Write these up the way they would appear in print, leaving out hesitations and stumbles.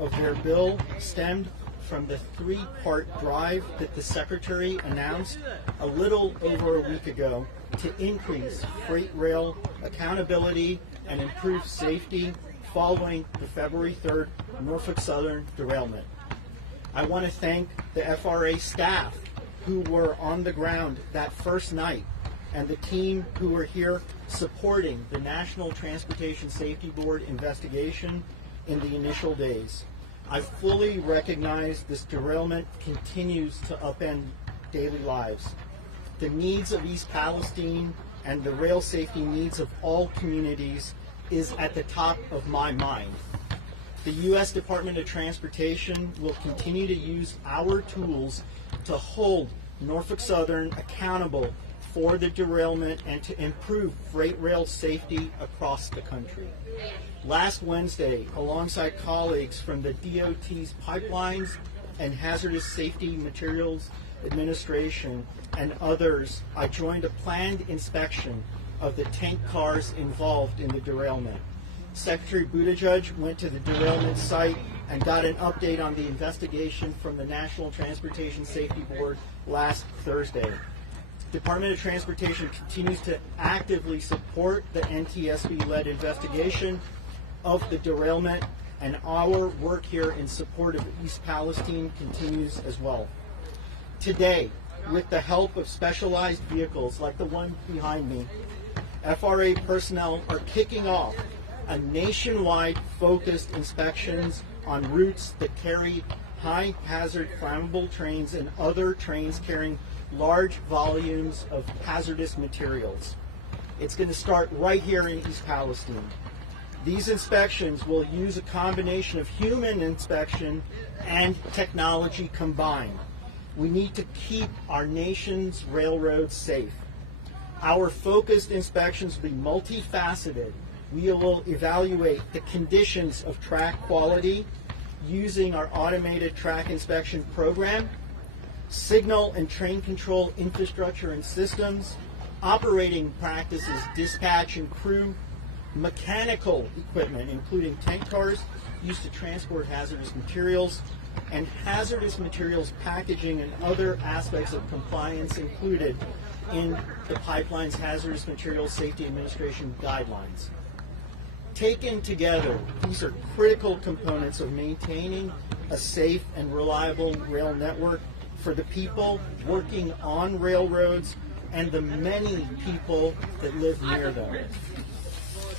of their bill stemmed from the three-part drive that the Secretary announced a little over a week ago to increase freight rail accountability and improve safety following the February 3rd Norfolk Southern derailment. I want to thank the FRA staff who were on the ground that first night and the team who were here supporting the National Transportation Safety Board investigation in the initial days. I fully recognize this derailment continues to upend daily lives. The needs of East Palestine and the rail safety needs of all communities is at the top of my mind. The U.S. Department of Transportation will continue to use our tools to hold Norfolk Southern accountable for the derailment and to improve freight rail safety across the country. Last Wednesday, alongside colleagues from the DOT's Pipelines and Hazardous Safety Materials Administration and others, I joined a planned inspection of the tank cars involved in the derailment. Secretary Buttigieg went to the derailment site and got an update on the investigation from the National Transportation Safety Board last Thursday. Department of Transportation continues to actively support the NTSB-led investigation of the derailment, and our work here in support of East Palestine continues as well. Today, with the help of specialized vehicles like the one behind me, FRA personnel are kicking off a nationwide focused inspections on routes that carry high hazard flammable trains and other trains carrying large volumes of hazardous materials. It's going to start right here in East Palestine. These inspections will use a combination of human inspection and technology combined. We need to keep our nation's railroads safe. Our focused inspections will be multifaceted. We will evaluate the conditions of track quality using our automated track inspection program, signal and train control infrastructure and systems, operating practices, dispatch and crew, mechanical equipment, including tank cars used to transport hazardous materials, and hazardous materials packaging and other aspects of compliance included in the Pipeline's Hazardous Materials Safety Administration guidelines. Taken together, these are critical components of maintaining a safe and reliable rail network for the people working on railroads and the many people that live near them.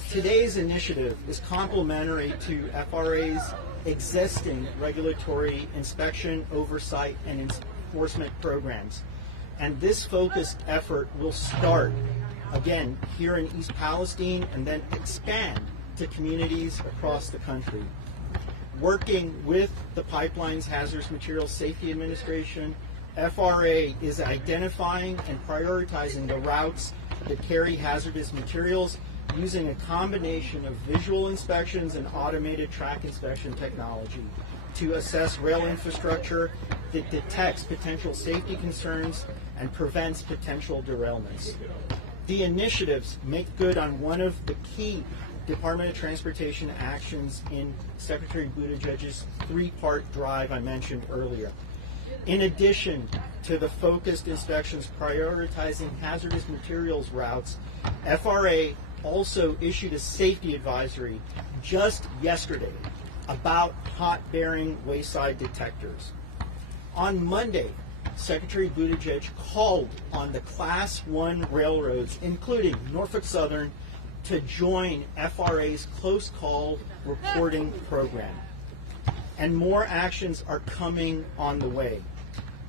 Today's initiative is complementary to FRA's existing regulatory inspection, oversight, and enforcement programs. And this focused effort will start, again, here in East Palestine and then expand to communities across the country. Working with the Pipeline's Hazardous Materials Safety Administration, FRA is identifying and prioritizing the routes that carry hazardous materials using a combination of visual inspections and automated track inspection technology to assess rail infrastructure that detects potential safety concerns and prevents potential derailments. The initiatives make good on one of the key Department of Transportation actions in Secretary Buttigieg's three-part drive I mentioned earlier. In addition to the focused inspections prioritizing hazardous materials routes, FRA also issued a safety advisory just yesterday about hot bearing wayside detectors. On Monday, Secretary Buttigieg called on the Class 1 railroads, including Norfolk Southern, to join FRA's close call reporting program. And more actions are coming on the way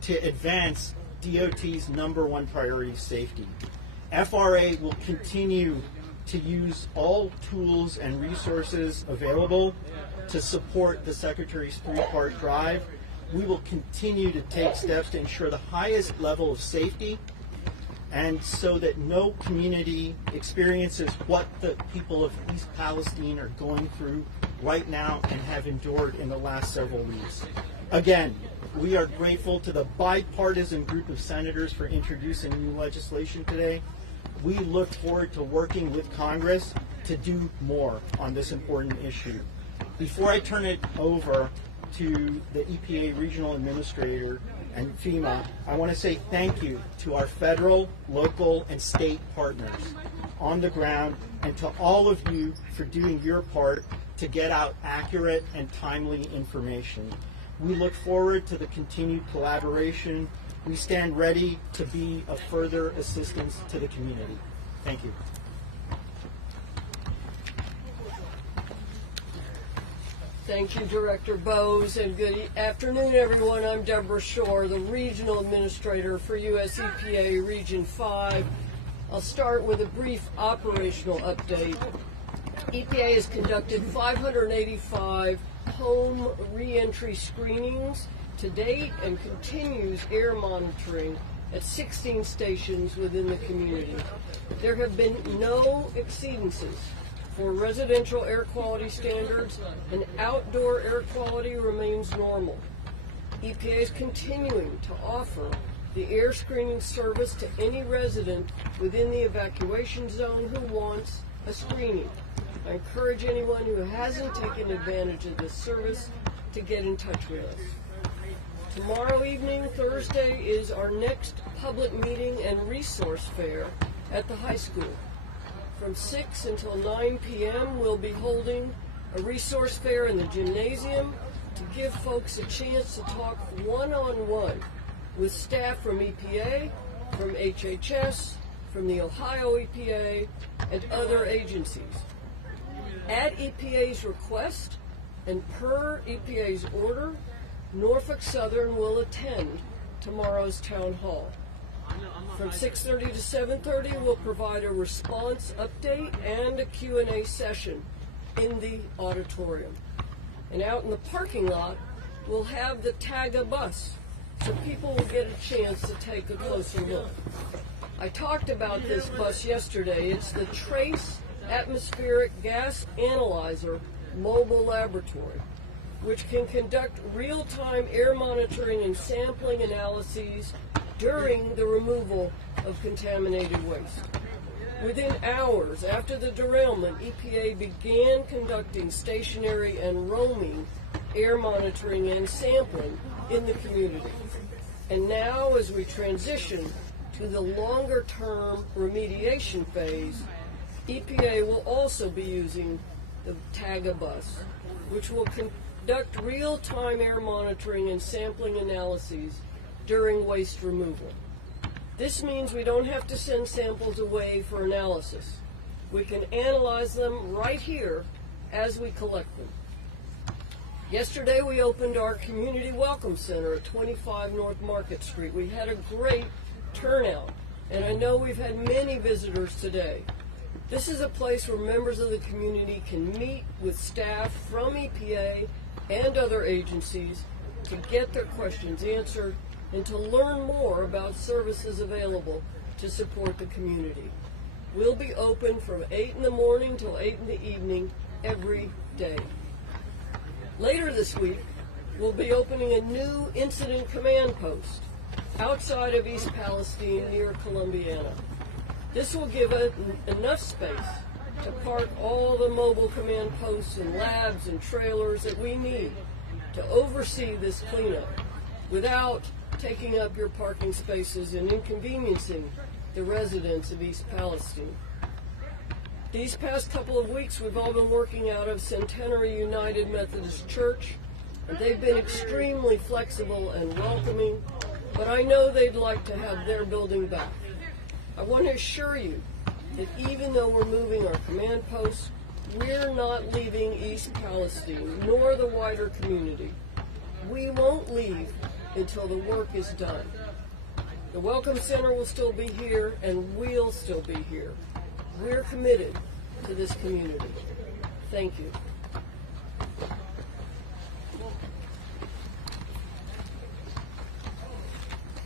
to advance DOT's #1 priority, safety. FRA will continue to use all tools and resources available to support the Secretary's three-part drive. We will continue to take steps to ensure the highest level of safety and so that no community experiences what the people of East Palestine are going through right now and have endured in the last several weeks. Again, we are grateful to the bipartisan group of senators for introducing new legislation today. We look forward to working with Congress to do more on this important issue. Before I turn it over to the EPA Regional Administrator and FEMA, I want to say thank you to our federal, local, and state partners on the ground, and to all of you for doing your part to get out accurate and timely information. We look forward to the continued collaboration. We stand ready to be of further assistance to the community. Thank you. Thank you, Director Bowes, and good afternoon, everyone. I'm Deborah Shore, the Regional Administrator for US EPA Region 5. I'll start with a brief operational update. EPA has conducted 585 home reentry screenings to date and continues air monitoring at 16 stations within the community. There have been no exceedances for residential air quality standards, and outdoor air quality remains normal. EPA is continuing to offer the air screening service to any resident within the evacuation zone who wants a screening. I encourage anyone who hasn't taken advantage of this service to get in touch with us. Tomorrow evening, Thursday, is our next public meeting and resource fair at the high school. From 6 until 9 p.m., we'll be holding a resource fair in the gymnasium to give folks a chance to talk one-on-one with staff from EPA, from HHS, from the Ohio EPA, and other agencies. At EPA's request and per EPA's order, Norfolk Southern will attend tomorrow's town hall. From 6:30 to 7:30, we'll provide a response update and a Q&A session in the auditorium. And out in the parking lot, we'll have the TAGA bus, so people will get a chance to take a closer look. I talked about this bus yesterday. It's the Trace Atmospheric Gas Analyzer Mobile Laboratory, which can conduct real-time air monitoring and sampling analyses during the removal of contaminated waste. Within hours after the derailment, EPA began conducting stationary and roaming air monitoring and sampling in the community. And now, as we transition to the longer-term remediation phase, EPA will also be using the TAGA bus, which will conduct real-time air monitoring and sampling analyses during waste removal. This means we don't have to send samples away for analysis. We can analyze them right here as we collect them. Yesterday we opened our Community Welcome Center at 25 North Market Street. We had a great turnout, and I know we've had many visitors today. This is a place where members of the community can meet with staff from EPA and other agencies to get their questions answered and to learn more about services available to support the community. We'll be open from 8 in the morning till 8 in the evening every day. Later this week, we'll be opening a new incident command post outside of East Palestine near Columbiana. This will give us enough space to park all the mobile command posts and labs and trailers that we need to oversee this cleanup without taking up your parking spaces and inconveniencing the residents of East Palestine. These past couple of weeks, we've all been working out of Centenary United Methodist Church, and they've been extremely flexible and welcoming, but I know they'd like to have their building back. I want to assure you that even though we're moving our command posts, we're not leaving East Palestine, nor the wider community. We won't leave until the work is done. The Welcome Center will still be here, and we'll still be here. We're committed to this community. Thank you.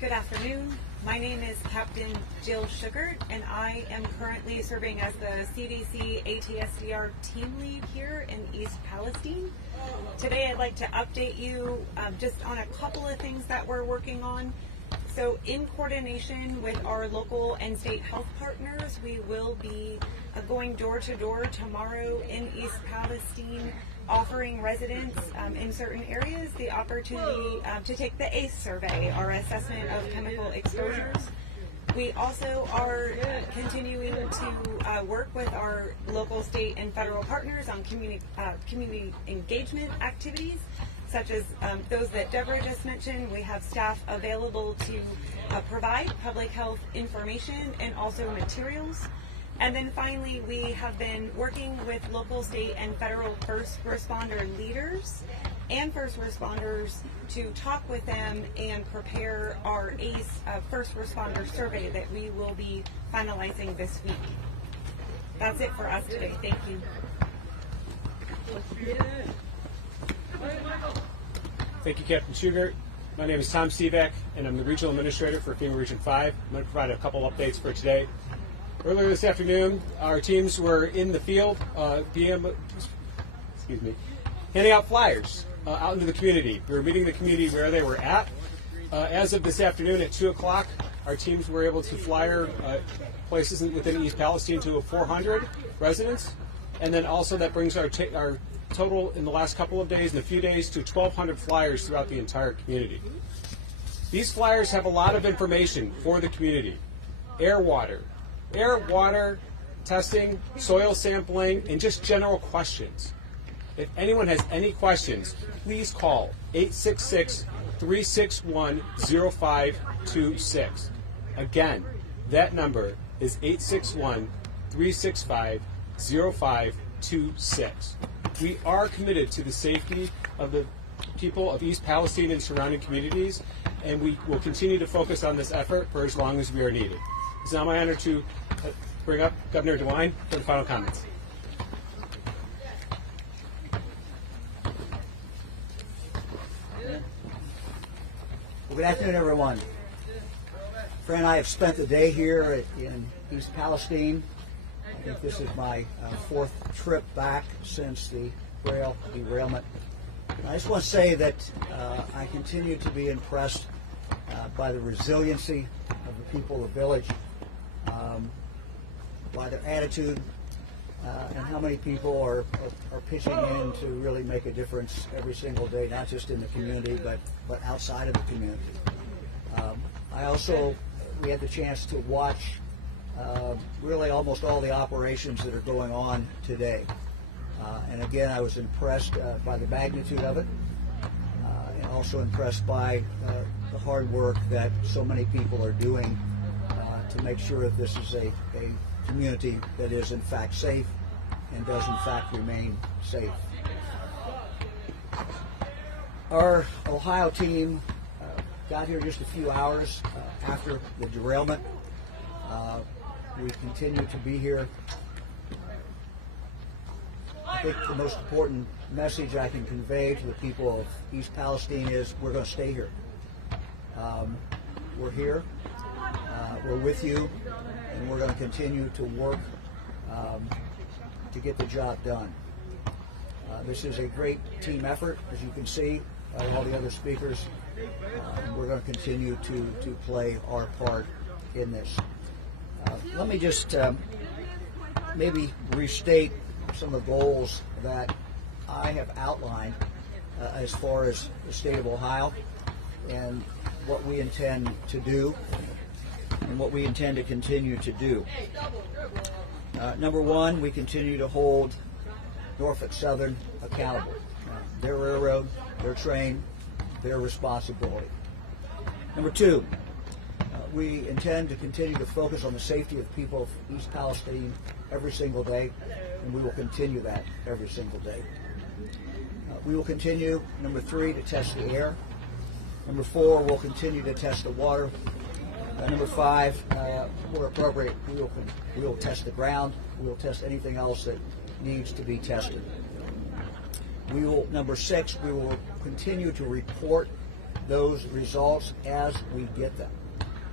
Good afternoon. My name is Captain Jill Sugart, and I am currently serving as the CDC ATSDR team lead here in East Palestine. Today I'd like to update you just on a couple of things that we're working on. So in coordination with our local and state health partners, we will be going door to door tomorrow in East Palestine offering residents in certain areas the opportunity to take the ACE survey, our assessment of chemical exposures. We also are continuing to work with our local, state, and federal partners on community engagement activities, such as those that Deborah just mentioned. We have staff available to provide public health information and also materials. And then finally, we have been working with local, state, and federal first responder leaders and first responders to talk with them and prepare our ACE first responder survey that we will be finalizing this week. That's it for us today. Thank you. Thank you, Captain Shugart. My name is Tom Sivak, and I'm the Regional Administrator for FEMA Region 5. I'm going to provide a couple updates for today. Earlier this afternoon, our teams were in the field handing out flyers out into the community. We were meeting the community where they were at. As of this afternoon at 2 o'clock, our teams were able to flyer places within East Palestine to 400 residents. And then also that brings our total in the last couple of days, in a few days, to 1,200 flyers throughout the entire community. These flyers have a lot of information for the community. Air, water testing, soil sampling, and just general questions. If anyone has any questions, please call 866-361-0526. Again, that number is 861-365-0526. We are committed to the safety of the people of East Palestine and surrounding communities, and we will continue to focus on this effort for as long as we are needed. It's now my honor to bring up Governor DeWine for the final comments. Well, good afternoon, everyone. Fran and I have spent the day here in East Palestine. I think this is my fourth trip back since the derailment. I just want to say that I continue to be impressed by the resiliency of the people of the village, by their attitude, and how many people are pitching in to really make a difference every single day, not just in the community, but outside of the community. We had the chance to watch really almost all the operations that are going on today. And again, I was impressed by the magnitude of it, and also impressed by the hard work that so many people are doing to make sure that this is a community that is in fact safe and does in fact remain safe. Our Ohio team got here just a few hours after the derailment. We continue to be here. I think the most important message I can convey to the people of East Palestine is we're going to stay here. We're here. We're with you, and we're going to continue to work to get the job done. This is a great team effort, as you can see by all the other speakers. We're going to continue to play our part in this. Let me just maybe restate some of the goals that I have outlined as far as the state of Ohio and what we intend to do and what we intend to continue to do. Number one, we continue to hold Norfolk Southern accountable. Their railroad, their train, their responsibility. Number two, we intend to continue to focus on the safety of the people of East Palestine every single day, and we will continue that every single day. We will continue, number three, to test the air. Number four, we'll continue to test the water. Number five, where appropriate, we will test the ground. We will test anything else that needs to be tested. Number six, we will continue to report those results as we get them.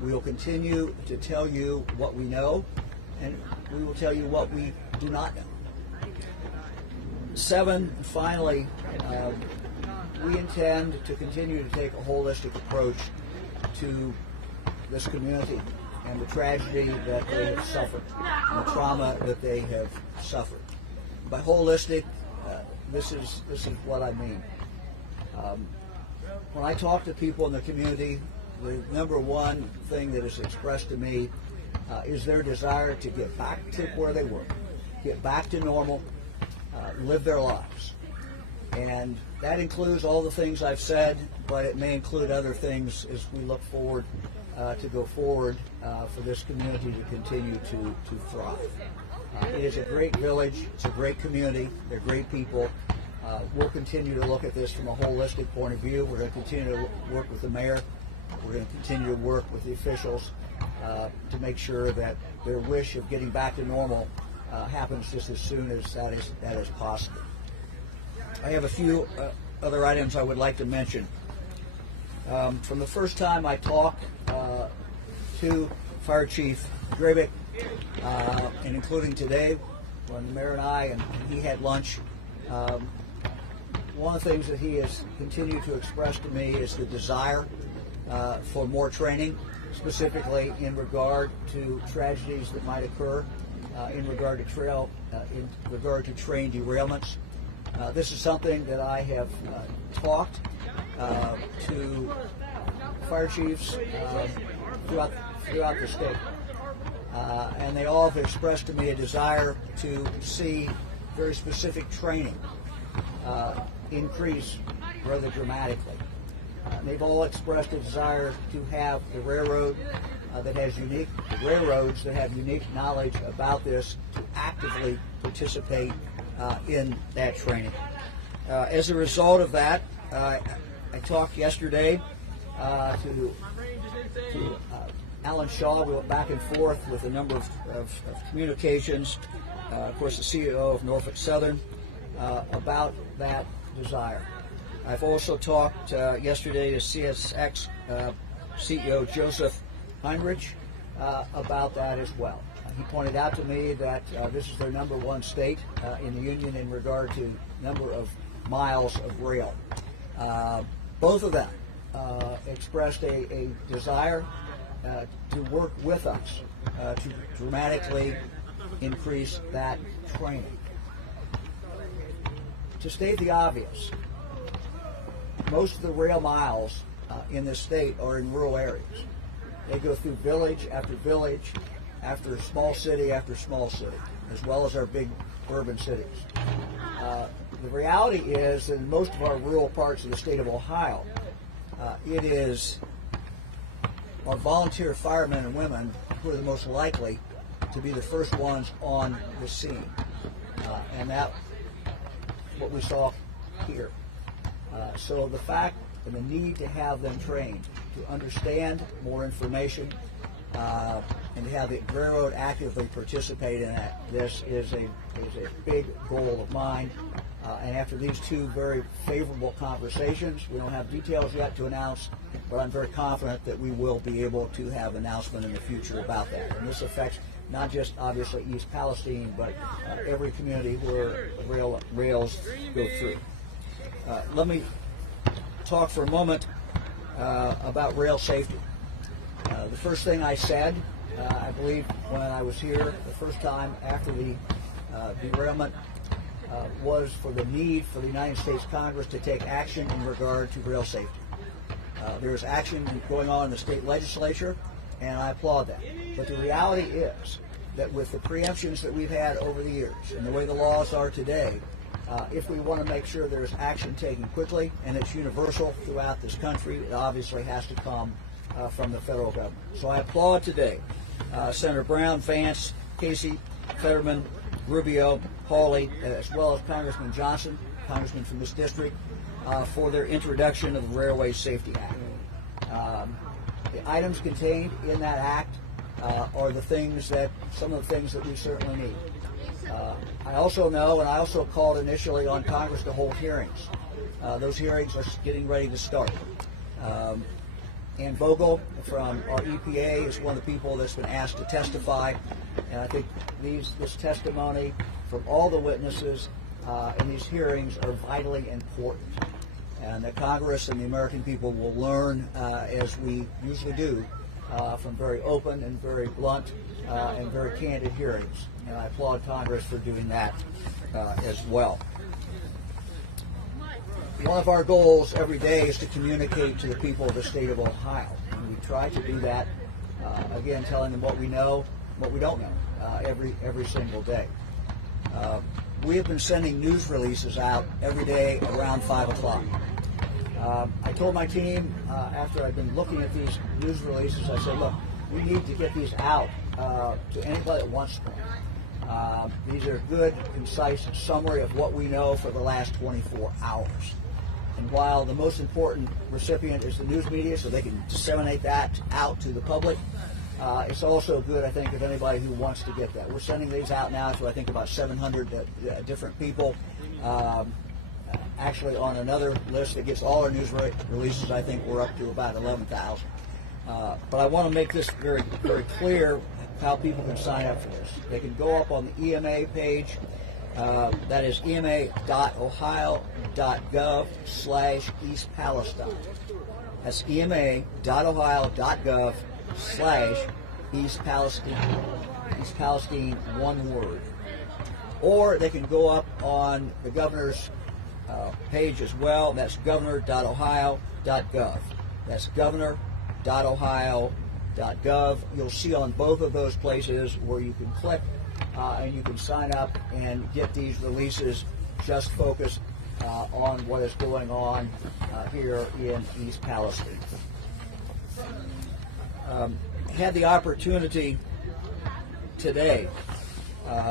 We will continue to tell you what we know, and we will tell you what we do not know. Seven, finally, we intend to continue to take a holistic approach to this community and the tragedy that they have suffered, and the trauma that they have suffered. By holistic, this is what I mean. When I talk to people in the community, the number one thing that is expressed to me is their desire to get back to where they were, get back to normal, live their lives. And that includes all the things I've said, but it may include other things as we look forward to go forward for this community to continue to thrive. It is a great village. It's a great community. They're great people. We'll continue to look at this from a holistic point of view. We're going to continue to work with the mayor. We're going to continue to work with the officials to make sure that their wish of getting back to normal happens just as soon as that is possible. I have a few other items I would like to mention. From the first time I talked to Fire Chief Gravick, and including today, when the mayor and he had lunch, one of the things that he has continued to express to me is the desire for more training, specifically in regard to tragedies that might occur, in regard to train derailments. This is something that I have talked to fire chiefs throughout the state, and they all have expressed to me a desire to see very specific training increase rather dramatically. They've all expressed a desire to have the railroads that have unique knowledge about this to actively participate in that training. As a result of that, I talked yesterday to Alan Shaw. We went back and forth with a number of communications, of course the CEO of Norfolk Southern, about that desire. I've also talked yesterday to CSX CEO Joseph Heinrich about that as well. He pointed out to me that this is their number one state in the union in regard to number of miles of rail. Both of them expressed a desire to work with us to dramatically increase that training. To state the obvious, most of the rail miles in this state are in rural areas. They go through village after village, after small city after small city, as well as our big urban cities. The reality is that in most of our rural parts of the state of Ohio, it is our volunteer firemen and women who are the most likely to be the first ones on the scene. And that's what we saw here. So the fact and the need to have them trained, to understand more information, and to have the railroad actively participate in that, this is a big goal of mine. And after these two very favorable conversations, we don't have details yet to announce, but I'm very confident that we will be able to have an announcement in the future about that. And this affects not just obviously East Palestine, but every community where rails go through. Let me talk for a moment about rail safety. The first thing I said, I believe when I was here the first time after the derailment, was for the need for the United States Congress to take action in regard to rail safety. There is action going on in the state legislature, and I applaud that. But the reality is that with the preemptions that we've had over the years and the way the laws are today, if we want to make sure there's action taken quickly and it's universal throughout this country, it obviously has to come from the federal government. So I applaud today Senator Brown, Vance, Casey, Fetterman, Rubio, Hawley, as well as Congressman Johnson, congressman from this district, for their introduction of the Railway Safety Act. The items contained in that act are some of the things that we certainly need. I also know, and I also called initially on Congress to hold hearings. Those hearings are getting ready to start. Ann Vogel from our EPA is one of the people that's been asked to testify, and I think this testimony from all the witnesses in these hearings are vitally important, and that Congress and the American people will learn, as we usually do, from very open and very blunt and very candid hearings, and I applaud Congress for doing that as well. one of our goals every day is to communicate to the people of the state of Ohio. And we try to do that, again, telling them what we know, what we don't know, every single day. We have been sending news releases out every day around 5 o'clock. I told my team after I've been looking at these news releases, I said, look, we need to get these out to anybody that wants them. These are good, concise summary of what we know for the last 24 hours. And while the most important recipient is the news media, so they can disseminate that out to the public, it's also good, I think, of anybody who wants to get that. We're sending these out now to, I think, about 700 different people. Actually, on another list that gets all our news releases, I think we're up to about 11,000. But I want to make this very, very clear how people can sign up for this. They can go up on the EMA page. That is ema.ohio.gov/East Palestine. That's ema.ohio.gov/East Palestine. East Palestine, one word. Or they can go up on the governor's page as well. That's governor.ohio.gov. That's governor.ohio.gov. You'll see on both of those places where you can click and you can sign up and get these releases just focused on what is going on here in East Palestine. Had the opportunity today,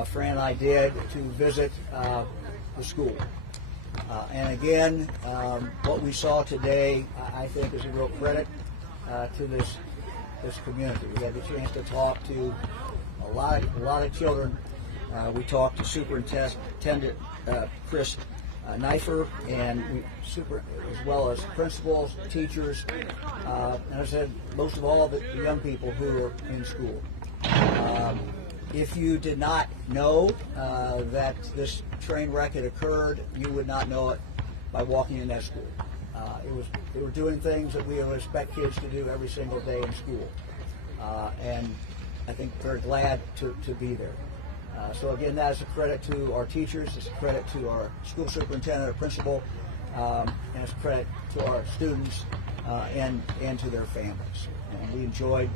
Fran and I did, to visit the school. And again, what we saw today, I think, is a real credit to this community. We had the chance to talk to a lot of children. We talked to Superintendent Chris Knifer, and as well as principals, teachers, and I said most of all the young people who are in school. If you did not know that this train wreck had occurred, you would not know it by walking in that school. They were doing things that we would expect kids to do every single day in school, and I think very glad to be there. So again, that is a credit to our teachers, it's a credit to our school superintendent, our principal, and it's a credit to our students and to their families. And we enjoyed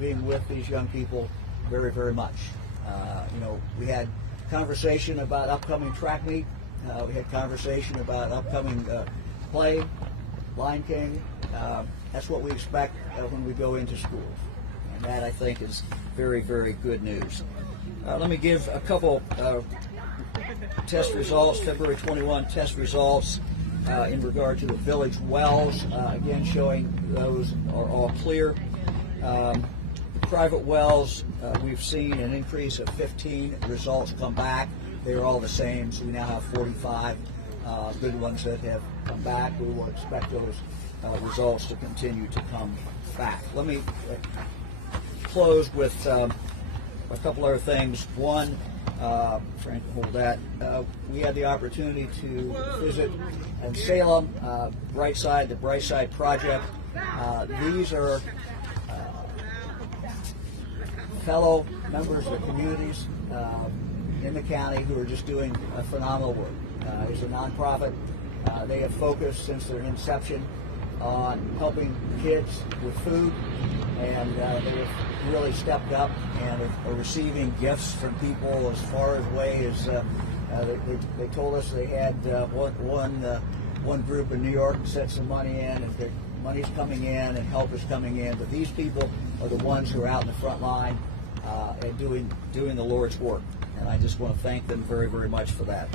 being with these young people very, very much. We had conversation about upcoming track meet. We had conversation about upcoming play, Lion King. That's what we expect when we go into schools. And that, I think, is very, very good news. Let me give a couple test results, February 21 test results in regard to the village wells. Again, showing those are all clear. Private wells, we've seen an increase of 15 results come back. They are all the same, so we now have 45 good ones that have come back. We will expect those results to continue to come back. Let me close with a couple other things. One, Frank, hold that. We had the opportunity to visit in Salem, the Brightside Project. These are fellow members of the communities in the county who are just doing phenomenal work. It's a nonprofit. They have focused since their inception on helping kids with food, and they have really stepped up and are receiving gifts from people as far away as they told us they had one group in New York set some money in, and the money's coming in and help is coming in, but these people are the ones who are out in the front line and doing the Lord's work, and I just want to thank them very, very much for that.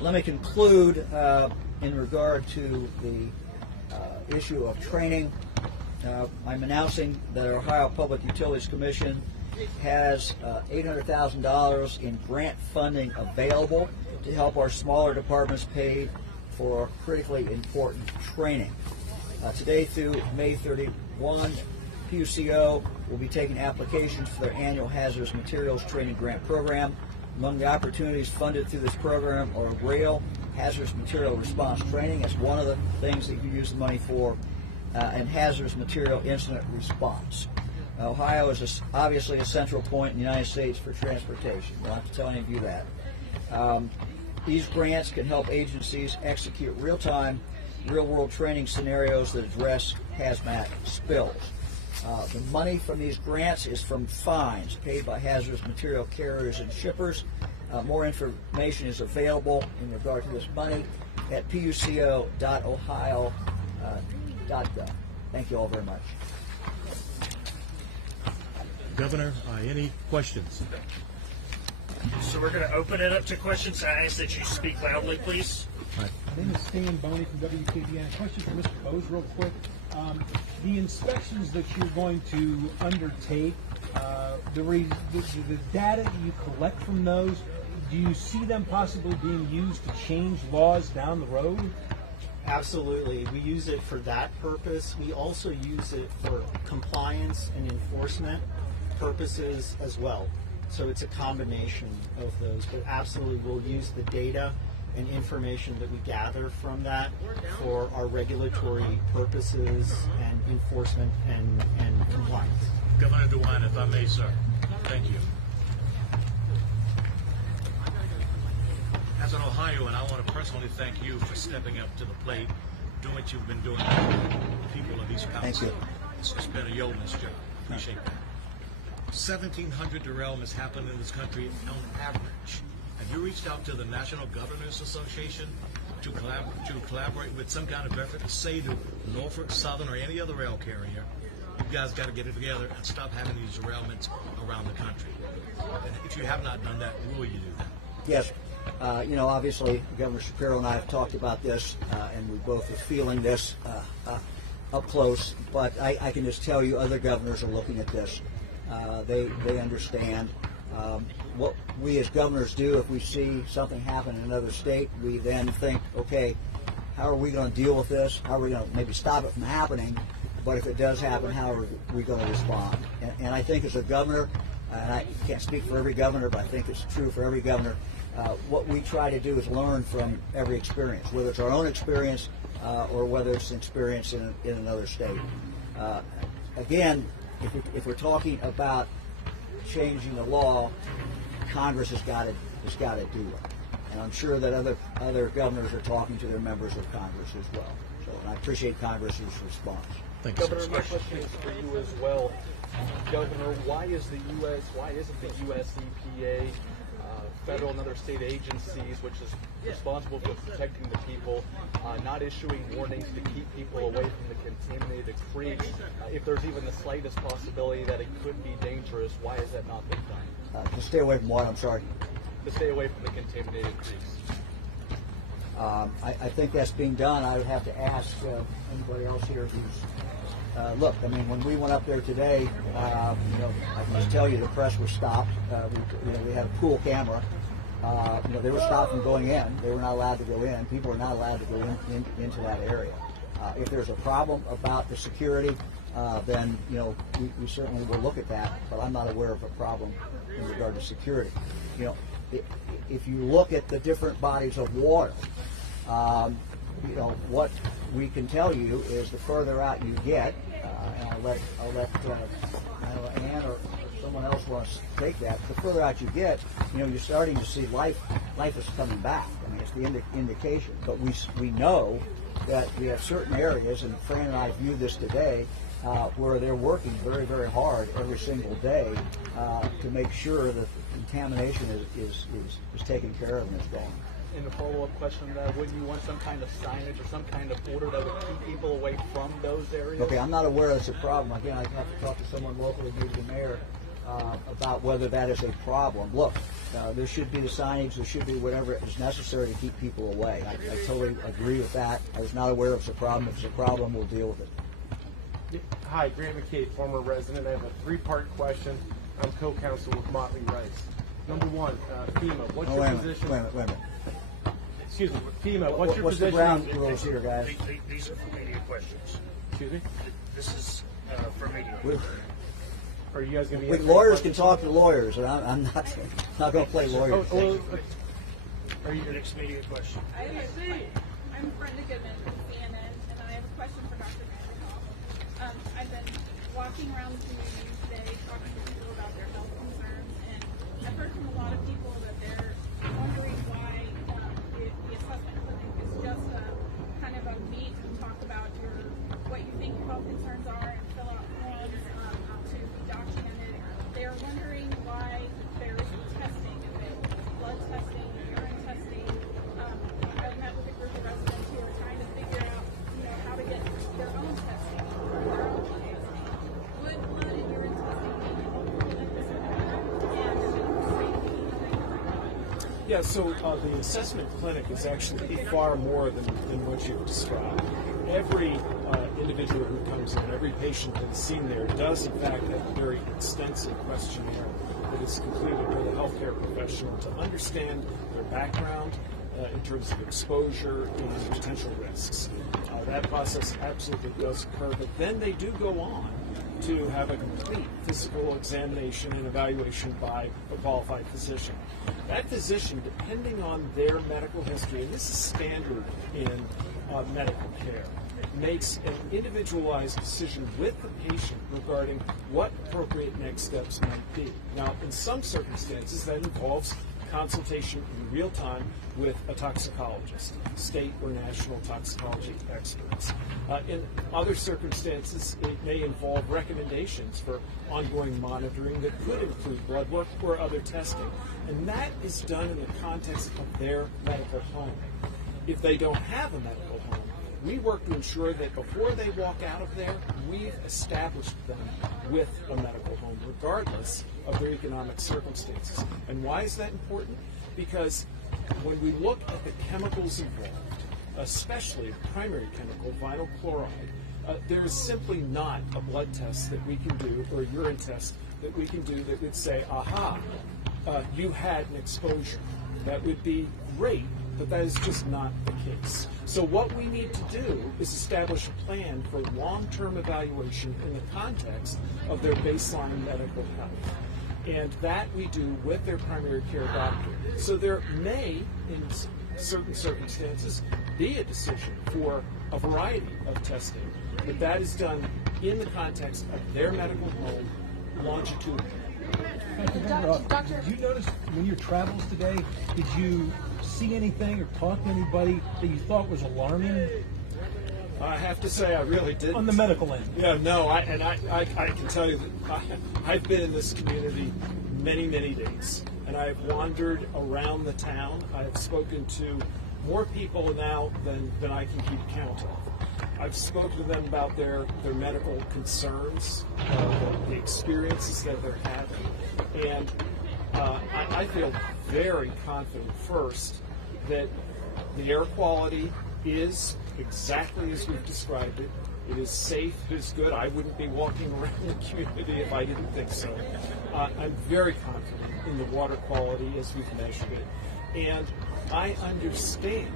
Let me conclude in regard to the issue of training. I'm announcing that our Ohio Public Utilities Commission has $800,000 in grant funding available to help our smaller departments pay for critically important training. Today through May 31, PUCO will be taking applications for their annual hazardous materials training grant program. Among the opportunities funded through this program are rail hazardous material response training. That's one of the things that you use the money for, and hazardous material incident response. Ohio is obviously a central point in the United States for transportation. We'll have to tell any of you that. These grants can help agencies execute real-time real-world training scenarios that address hazmat spills. The money from these grants is from fines paid by hazardous material carriers and shippers. More information is available in regard to this money at puco.ohio.gov. Thank you all very much. Governor, any questions? So we're going to open it up to questions. I ask that you speak loudly, please. My name is Stan Boney from WKBN. A question for Mr. Bose real quick. The inspections that you're going to undertake, the data that you collect from those, do you see them possibly being used to change laws down the road? Absolutely. We use it for that purpose. We also use it for compliance and enforcement purposes as well. So it's a combination of those. But absolutely, we'll use the data and information that we gather from that for our regulatory purposes and enforcement and compliance. Governor DeWine, if I may, sir. Thank you. As an Ohioan, I want to personally thank you for stepping up to the plate, doing what you've been doing for the people of East Palestine. Thank you. It's been a yeoman's job. Appreciate that. 1,700 derailments happen in this country on average. Have you reached out to the National Governors Association to collaborate with some kind of effort to say to Norfolk Southern or any other rail carrier, you guys got to get it together and stop having these derailments around the country? And if you have not done that, will you do that? Yes. Obviously, Governor Shapiro and I have talked about this, and we both are feeling this up close. But I can just tell you other governors are looking at this. They understand. What we as governors do, if we see something happen in another state, we then think, okay, how are we going to deal with this? How are we going to maybe stop it from happening? But if it does happen, how are we going to respond? And I think as a governor, and I can't speak for every governor, but I think it's true for every governor, what we try to do is learn from every experience, whether it's our own experience or whether it's experience in another state. Again, if we're talking about changing the law, Congress has got to do it, and I'm sure that other governors are talking to their members of Congress as well. So, and I appreciate Congress's response. Thank you, Governor, sir. my question is for you as well. Governor, why isn't the U.S. EPA, federal and other state agencies, which is responsible for protecting the people, not issuing warnings to keep people away from the contaminated creeks? If there's even the slightest possibility that it could be dangerous, why has that not been done? To stay away from what? I'm sorry. To stay away from the contaminated creeks. I think that's being done. I would have to ask anybody else here who's look. I mean, when we went up there today, I can just tell you the press was stopped. We had a pool camera. They were stopped from going in. They were not allowed to go in. People are not allowed to go into that area. If there's a problem about the security, then we certainly will look at that. But I'm not aware of a problem in regard to security. If you look at the different bodies of water, what we can tell you is the further out you get, and I'll let Ann or someone else wants to take that. The further out you get, you're starting to see life is coming back. I mean, it's the indication. But we know that we have certain areas, and Fran and I viewed this today, where they're working very, very hard every single day to make sure that the contamination is taken care of and is gone. In a follow-up question to that, wouldn't you want some kind of signage or some kind of order that would keep people away from those areas? Okay, I'm not aware that's a problem. Again, I'd have to talk to someone locally, maybe the mayor, about whether that is a problem. Look, there should be the signage, there should be whatever is necessary to keep people away. I totally agree with that. I was not aware it's a problem. If it's a problem, we'll deal with it. Hi, Grant McCabe, former resident. I have a three-part question. I'm co-counsel with Motley Rice. Number one, FEMA, what's your position? Wait a minute. Excuse me, FEMA, what's your What's the position? ground rules here, guys? These are for media questions. Excuse me? This is for media. Are you guys going to be... Lawyers can talk to lawyers, and I'm not going to play lawyers. Are you your next media question? I'm Brenda Goodman from CNN, and I have a question for Dr. Vanderhoff. I've been walking around the community today talking to people about their health concerns, and I've heard from a lot of people that they're wondering why the assessment clinic is just a kind of a meat health concerns are and fill out forms to be documented. They are wondering why there isn't testing available, blood testing, urine testing. I've met with a group of residents who are trying to figure out, how to get their own testing or their own blood testing. Would blood and urine testing be helpful at this point? And safety. Yeah, so the assessment clinic is actually far more than what you've described. Every individual who comes in, every patient that's seen there does in fact have a very extensive questionnaire that is completed by the healthcare professional to understand their background in terms of exposure and potential risks. That process absolutely does occur, but then they do go on to have a complete physical examination and evaluation by a qualified physician. That physician, depending on their medical history, and this is standard in medical care, makes an individualized decision with the patient regarding what appropriate next steps might be. Now, in some circumstances, that involves consultation in real time with a toxicologist, state or national toxicology experts. In other circumstances, it may involve recommendations for ongoing monitoring that could include blood work or other testing. And that is done in the context of their medical home. If they don't have a medical home, we work to ensure that before they walk out of there, we've established them with a medical home, regardless of their economic circumstances. And why is that important? Because when we look at the chemicals involved, especially primary chemical, vinyl chloride, there is simply not a blood test that we can do, or a urine test that we can do that would say, aha, you had an exposure. That would be great, but that is just not the case. So what we need to do is establish a plan for long-term evaluation in the context of their baseline medical health. And that we do with their primary care doctor. So there may, in certain circumstances, be a decision for a variety of testing, but that is done in the context of their medical home, longitudinally. Did you notice when your travels today, did you see anything or talk to anybody that you thought was alarming? I have to say I really didn't. On the medical end? Yeah, no, I can tell you that I've been in this community many, many days, and I've wandered around the town. I've spoken to more people now than I can keep count of. I've spoken to them about their medical concerns, the experiences that they're having, and I feel very confident, first, that the air quality is exactly as we've described it. It is safe, it is good. I wouldn't be walking around the community if I didn't think so. I'm very confident in the water quality as we've measured it. And I understand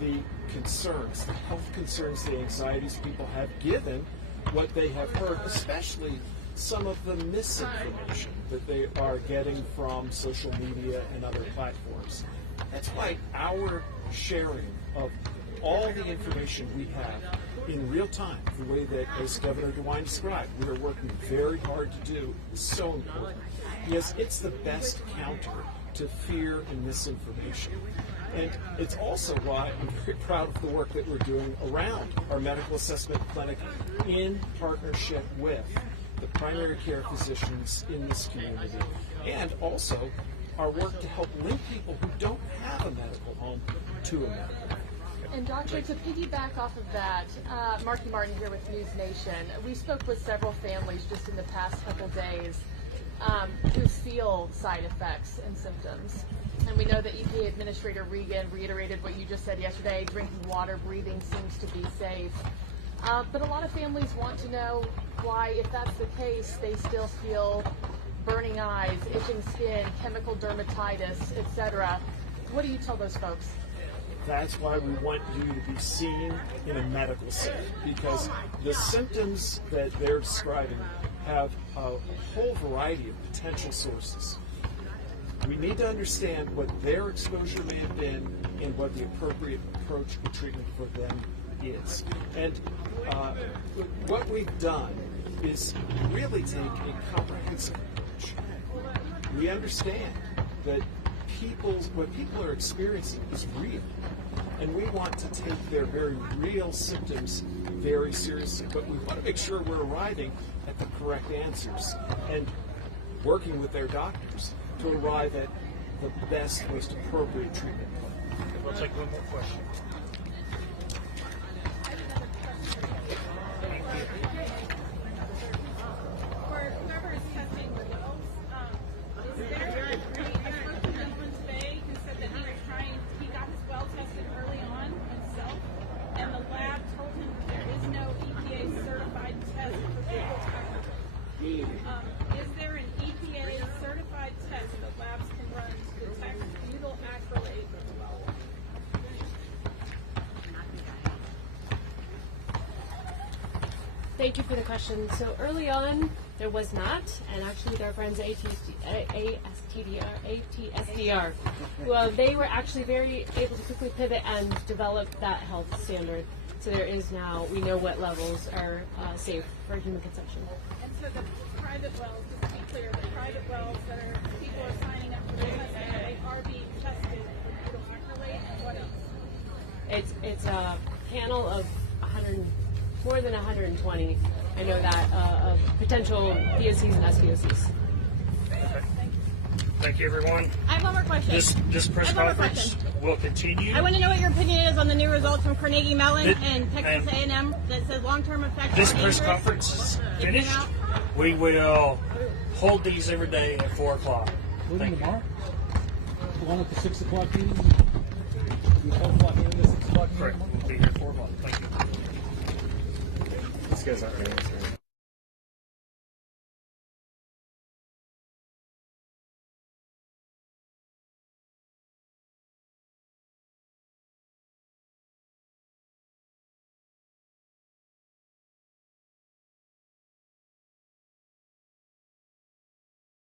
the concerns, the health concerns, the anxieties people have given what they have heard, especially some of the misinformation that they are getting from social media and other platforms. That's why our sharing of all the information we have in real time, the way that, as Governor DeWine described, we are working very hard to do, is so important. Because it's the best counter to fear and misinformation. And it's also why I'm very proud of the work that we're doing around our medical assessment clinic in partnership with the primary care physicians in this community, and also our work to help link people who don't have a medical home to a medical home. And Doctor, to piggyback off of that, Marky Martin here with News Nation. We spoke with several families just in the past couple days who feel side effects and symptoms. And we know that EPA Administrator Regan reiterated what you just said yesterday, drinking water, breathing seems to be safe. But a lot of families want to know why, if that's the case, they still feel burning eyes, itching skin, chemical dermatitis, etc. What do you tell those folks? That's why we want you to be seen in a medical setting, because the symptoms that they're describing have a whole variety of potential sources. We need to understand what their exposure may have been and what the appropriate approach and treatment for them is. And what we've done is really take a comprehensive approach. We understand that what people are experiencing is real. And we want to take their very real symptoms very seriously. But we want to make sure we're arriving at the correct answers and working with their doctors to arrive at the best, most appropriate treatment plan. We'll take one more question. For whoever is testing the wells, is there I spoke to someone today who said that he got his well tested early on himself, and the lab told him that there is no EPA certified test for fecal acrylate. Is there an EPA certified test that labs can run to detect butyl acrylate in the well water? Thank you for the question. So early on, there was not, and actually with our friends ATSDR, well, they were actually very able to quickly pivot and develop that health standard. So there is now, we know what levels are safe for human consumption. And so the private wells, just to be clear, the private wells that people are signing up for the testing, they are being tested for butyl acrylate and what else? It's a panel of more than 120. I know that of potential POCs and SPOCs. Thank you, everyone. I have one more question. This press conference will continue. I want to know what your opinion is on the new results from Carnegie Mellon and Texas A&M that says long-term effects. This press conference is finished. We will hold these every day at 4 o'clock. Including tomorrow? Along with the 6 o'clock meeting? The 4 o'clock meeting, the 6 o'clock meeting? Correct. We'll be here at 4 o'clock. Thank you. These guys aren't going to answer.